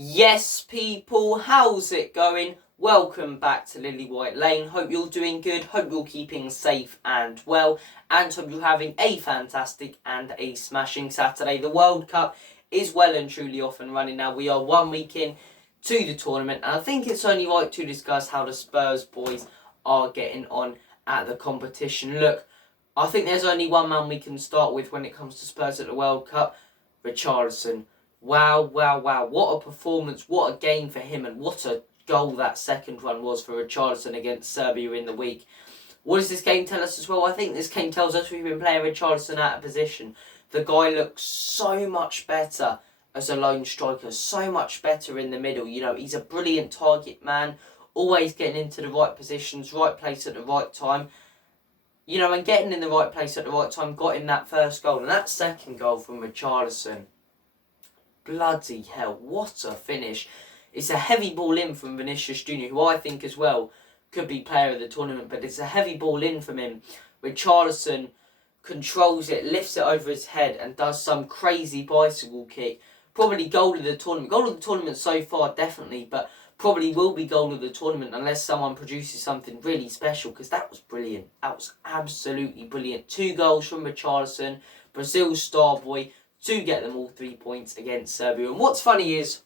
Yes, people, how's it going? Welcome back to Lily White Lane. Hope you're doing good, hope you're keeping safe and well, and hope you're having a fantastic and a smashing Saturday. The World Cup is well and truly off and running now. We are 1 week in to the tournament, and I think it's only right to discuss how the Spurs boys are getting on at the competition. Look, I think there's only one man we can start with when it comes to Spurs at the World Cup, Richarlison. Wow. What a performance, what a game for him, and what a goal that second one was for Richarlison against Serbia in the week. What does this game tell us as well? I think this game tells us we've been playing Richarlison out of position. The guy looks so much better as a lone striker, so much better in the middle. You know, he's a brilliant target man, always getting into the right positions, right place at the right time. You know, and getting in the right place at the right time got him that first goal. And that second goal from Richarlison, bloody hell, what a finish. It's a heavy ball in from Vinicius Jr., who I think as well could be player of the tournament, but it's a heavy ball in from him. Richarlison controls it, lifts it over his head and does some crazy bicycle kick. Probably goal of the tournament. Goal of the tournament so far, definitely, but probably will be goal of the tournament unless someone produces something really special, because that was brilliant. That was absolutely brilliant. 2 goals from Richarlison, Brazil's star boy, to get them all 3 points against Serbia. And what's funny is,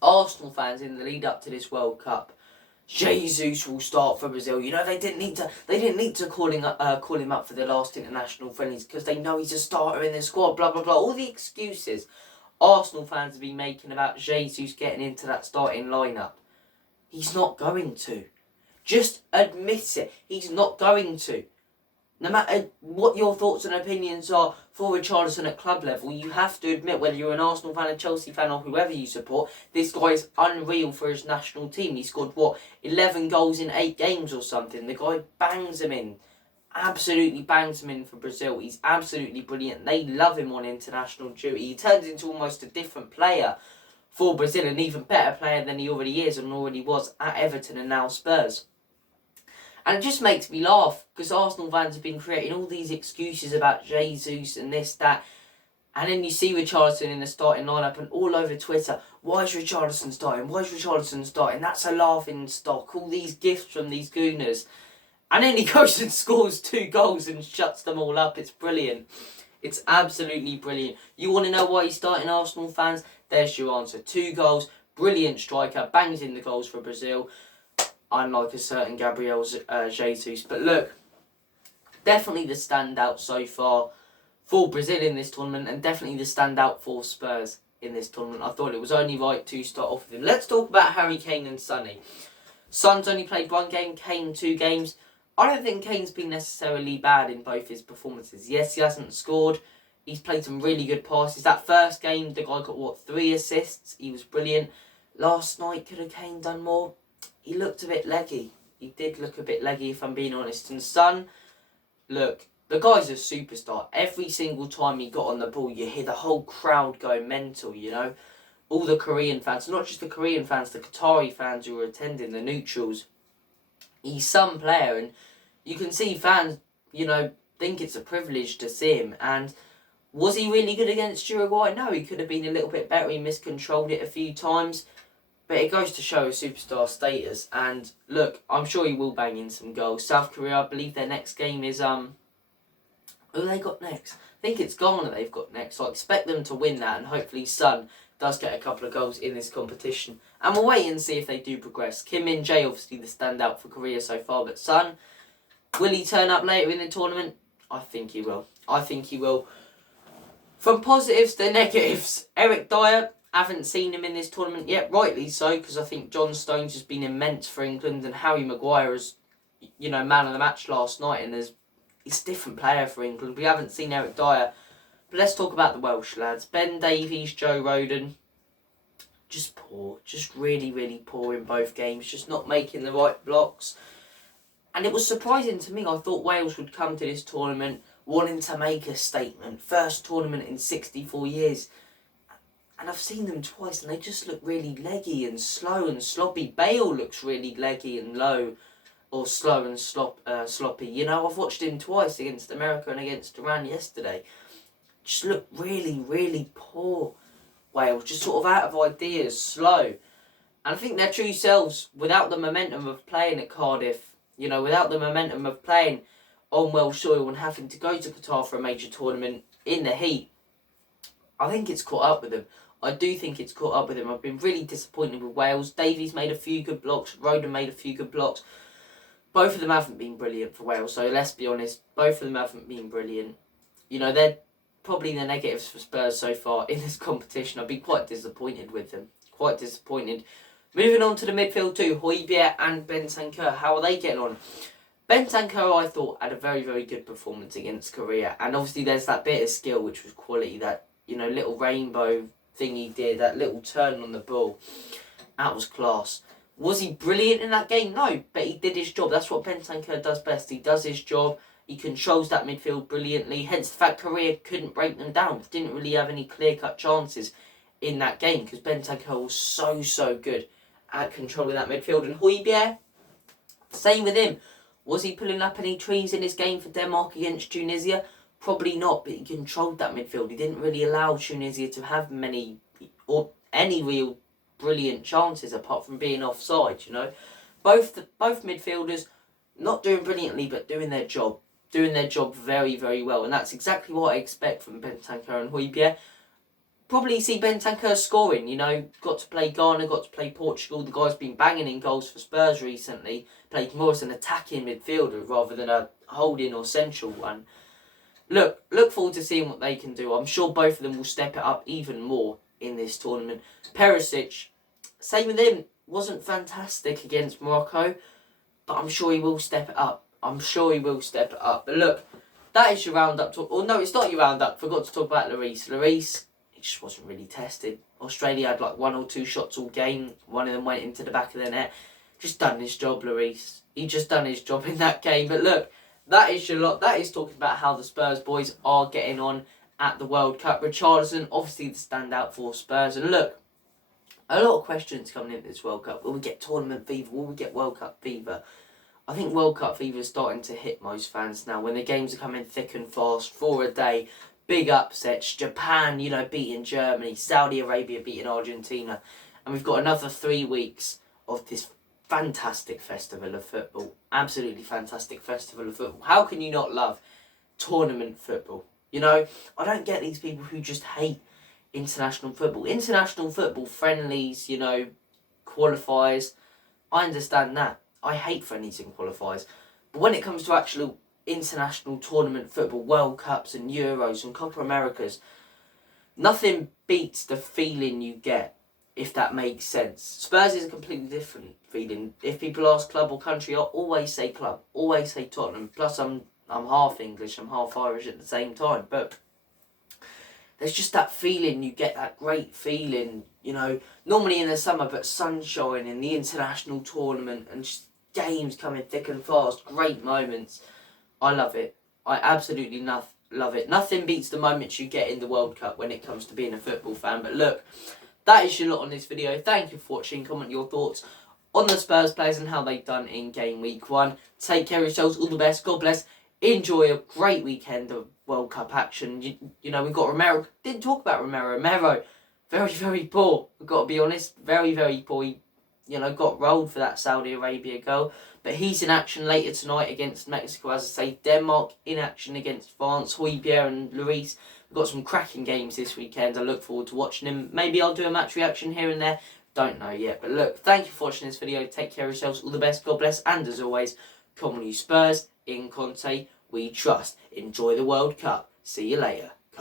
Arsenal fans in the lead up to this World Cup, Jesus will start for Brazil. You know, they didn't need to call him up for the last international friendlies because they know he's a starter in the squad. Blah blah blah. All the excuses Arsenal fans have been making about Jesus getting into that starting lineup. He's not going to. Just admit it. He's not going to. No matter what your thoughts and opinions are for Richarlison at club level, you have to admit, whether you're an Arsenal fan, a Chelsea fan, or whoever you support, this guy is unreal for his national team. He scored, 11 goals in 8 games or something. The guy bangs them in. Absolutely bangs them in for Brazil. He's absolutely brilliant. They love him on international duty. He turns into almost a different player for Brazil, an even better player than he already is and already was at Everton and now Spurs. And it just makes me laugh, because Arsenal fans have been creating all these excuses about Jesus and this, that. And then you see Richarlison in the starting lineup and all over Twitter, why is Richarlison starting? Why is Richarlison starting? That's a laughing stock. All these gifts from these gooners. And then he goes and scores 2 goals and shuts them all up. It's brilliant. It's absolutely brilliant. You want to know why he's starting, Arsenal fans? There's your answer. 2 goals, brilliant striker, bangs in the goals for Brazil. Unlike a certain Gabriel Jesus. But look, definitely the standout so far for Brazil in this tournament, and definitely the standout for Spurs in this tournament. I thought it was only right to start off with him. Let's talk about Harry Kane and Sonny. Son's only played 1 game, Kane 2 games. I don't think Kane's been necessarily bad in both his performances. Yes, he hasn't scored. He's played some really good passes. That first game, the guy got, 3 assists. He was brilliant. Last night, could have Kane done more? He looked a bit leggy. He did look a bit leggy, if I'm being honest. And Son, look, the guy's a superstar. Every single time he got on the ball, you hear the whole crowd go mental, you know. All the Korean fans, not just the Korean fans, the Qatari fans who were attending, the neutrals. He's some player, and you can see fans, you know, think it's a privilege to see him. And was he really good against Uruguay? No, he could have been a little bit better. He miscontrolled it a few times. But it goes to show his superstar status. And look, I'm sure he will bang in some goals. South Korea, I believe their next game is, who they got next? I think it's Ghana they've got next. So I expect them to win that, and hopefully Son does get a couple of goals in this competition. And we'll wait and see if they do progress. Kim Min-jae, obviously the standout for Korea so far. But Son, will he turn up later in the tournament? I think he will. From positives to negatives, Eric Dyer, haven't seen him in this tournament yet, rightly so, because I think John Stones has been immense for England, and Harry Maguire is, you know, man of the match last night, and he's a different player for England. We haven't seen Eric Dyer. But let's talk about the Welsh lads. Ben Davies, Joe Rodon, just poor. Just really, really poor in both games. Just not making the right blocks. And it was surprising to me. I thought Wales would come to this tournament wanting to make a statement. First tournament in 64 years. And I've seen them twice, and they just look really leggy and slow and sloppy. Bale looks really leggy and low, or slow and sloppy. You know, I've watched him twice against America and against Iran yesterday. Just look really, really poor. Wales, just sort of out of ideas, slow. And I think their true selves, without the momentum of playing at Cardiff, without the momentum of playing on Welsh soil and having to go to Qatar for a major tournament in the heat, I think it's caught up with them. I do think it's caught up with them. I've been really disappointed with Wales. Davies made a few good blocks. Roden made a few good blocks. Both of them haven't been brilliant for Wales, so let's be honest, both of them haven't been brilliant. They're probably the negatives for Spurs so far in this competition. I've been quite disappointed with them. Quite disappointed. Moving on to the midfield too, Højbjerg and Bentancur. How are they getting on? Bentancur, I thought, had a very, very good performance against Korea. And obviously there's that bit of skill, which was quality, that, little rainbow thing he did, that little turn on the ball. That was class. Was he brilliant in that game? No, but he did his job. That's what Bentancur does best. He does his job. He controls that midfield brilliantly. Hence the fact Korea couldn't break them down. Didn't really have any clear-cut chances in that game because Bentancur was so good at controlling that midfield. And Højbjerg, same with him. Was he pulling up any trees in his game for Denmark against Tunisia? Probably not, but he controlled that midfield. He didn't really allow Tunisia to have many or any real brilliant chances apart from being offside, Both midfielders not doing brilliantly but doing their job. Doing their job very, very well. And that's exactly what I expect from Bentancur and Højbjerg. Probably see Bentancur scoring, got to play Ghana, got to play Portugal. The guy's been banging in goals for Spurs recently. Played more as an attacking midfielder rather than a holding or central one. Look forward to seeing what they can do. I'm sure both of them will step it up even more in this tournament. Perisic, same with him, wasn't fantastic against Morocco, but I'm sure he will step it up. But look, that is your roundup. No, it's not your roundup. Forgot to talk about Lloris. He just wasn't really tested. Australia had like 1 or 2 shots all game. One of them went into the back of the net. Just done his job, Lloris. He just done his job in that game. But look, that is your lot. That is talking about how the Spurs boys are getting on at the World Cup. Richarlison, obviously the standout for Spurs. And look, a lot of questions coming into this World Cup. Will we get tournament fever? Will we get World Cup fever? I think World Cup fever is starting to hit most fans now when the games are coming thick and fast for a day. Big upsets. Japan, beating Germany. Saudi Arabia beating Argentina. And we've got another 3 weeks of this fantastic festival of football. Absolutely fantastic festival of football. How can you not love tournament football? I don't get these people who just hate international football. International football, friendlies, qualifiers. I understand that. I hate friendlies and qualifiers. But when it comes to actual international tournament football, World Cups and Euros and Copa Americas, nothing beats the feeling you get, if that makes sense. Spurs is a completely different feeling. If people ask club or country, I'll always say club, always say Tottenham. Plus I'm half English, I'm half Irish at the same time. But there's just that feeling, you get that great feeling, normally in the summer, but sunshine in the international tournament and just games coming thick and fast, great moments. I love it. I absolutely love it. Nothing beats the moments you get in the World Cup when it comes to being a football fan. But look, that is your lot on this video. Thank you for watching. Comment your thoughts on the Spurs players and how they've done in game week 1. Take care of yourselves. All the best. God bless. Enjoy a great weekend of World Cup action. We've got Romero. Didn't talk about Romero. Romero, very, very poor. I've got to be honest. Very, very poor. He, got rolled for that Saudi Arabia goal. But he's in action later tonight against Mexico. As I say, Denmark in action against France. Højbjerg and Lloris. We've got some cracking games this weekend. I look forward to watching them. Maybe I'll do a match reaction here and there. Don't know yet. But look, thank you for watching this video. Take care of yourselves. All the best. God bless. And as always, come on you Spurs. In Conte, we trust. Enjoy the World Cup. See you later.